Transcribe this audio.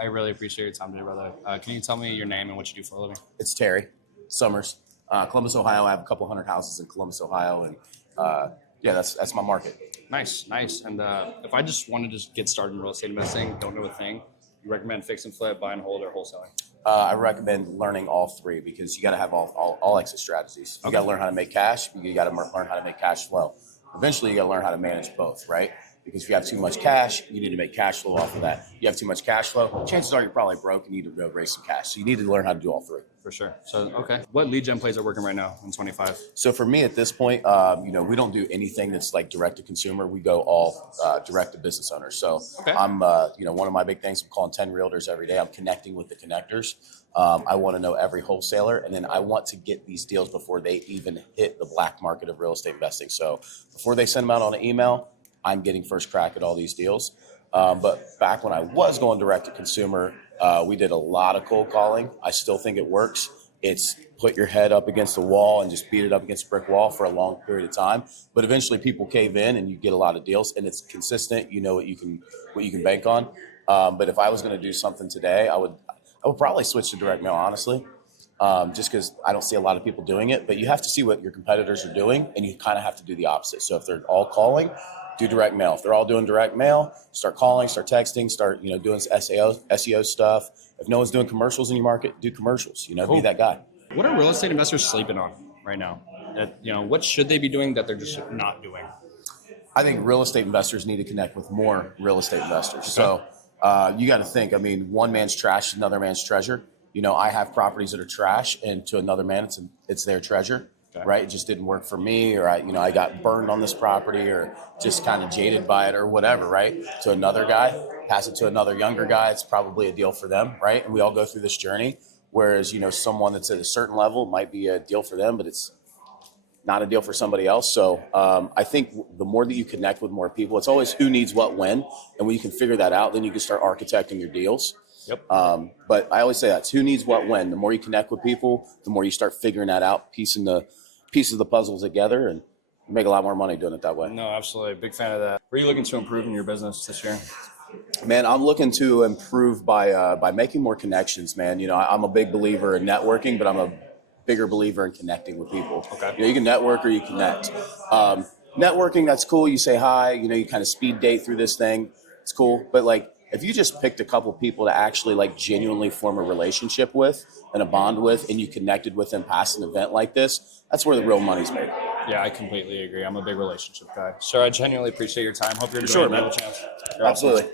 I really appreciate your time today, brother. Can you tell me your name and what you do for a living? It's Tarry Summers, Columbus, Ohio. I have a couple hundred houses in Columbus, Ohio, and yeah, that's my market. Nice. And if I just wanted to just get started in real estate investing, don't know a thing, you recommend fix and flip, buy and hold, or wholesaling? I recommend learning all three because you got to have all exit strategies. You got to learn how to make cash. You got to learn how to make cash flow. Eventually, you got to learn how to manage both, right? Because if you have too much cash, you need to make cash flow off of that. You have too much cash flow, chances are you're probably broke and need to go raise some cash. So you need to learn how to do all three. For sure. So, okay. What lead gen plays are working right now in 25? So for me at this point, we don't do anything that's like direct to consumer. We go all direct to business owners. So I'm, one of my big things, I'm calling 10 realtors every day. I'm connecting with the connectors. I want to know every wholesaler, and then I want to get these deals before they even hit the black market of real estate investing. So before they send them out on an email, I'm getting first crack at all these deals. But back when I was going direct to consumer, we did a lot of cold calling. I still think it works. It's put your head up against the wall and just beat it up against a brick wall for a long period of time. But eventually people cave in and you get a lot of deals, and it's consistent. You know what you can bank on. But if I was going to do something today, I would probably switch to direct mail, honestly. Just because I don't see a lot of people doing it. But you have to see what your competitors are doing, and you kind of have to do the opposite. So if they're all calling, do direct mail. If they're all doing direct mail, start calling, start texting, start doing SEO stuff. If no one's doing commercials in your market, do commercials. Cool. Be that guy. What are real estate investors sleeping on right now? That what should they be doing that they're just not doing? I think real estate investors need to connect with more real estate investors. So you got to think. I mean, one man's trash is another man's treasure. I have properties that are trash, and to another man, it's their treasure. Okay. Right? It just didn't work for me, or I got burned on this property, or just kind of jaded by it, or whatever, right? To another guy, pass it to another younger guy, it's probably a deal for them, right? And we all go through this journey, whereas, someone that's at a certain level might be a deal for them, but it's not a deal for somebody else. So I think the more that you connect with more people, it's always who needs what when, and when you can figure that out, then you can start architecting your deals. Yep. But I always say that's who needs what when. The more you connect with people, the more you start figuring that out, piecing the pieces of the puzzles together, and you make a lot more money doing it that way. No, absolutely. Big fan of that. Where are you looking to improve in your business this year? Man, I'm looking to improve by making more connections, man. I'm a big believer in networking, but I'm a bigger believer in connecting with people. Okay. You can network or you connect. Networking, that's cool. You say hi, you kind of speed date through this thing. It's cool. But if you just picked a couple people to actually genuinely form a relationship with and a bond with, and you connected with them past an event like this, that's where the real money's made. Yeah, I completely agree. I'm a big relationship guy. Sir, I genuinely appreciate your time. Hope you're enjoying it, man. Absolutely.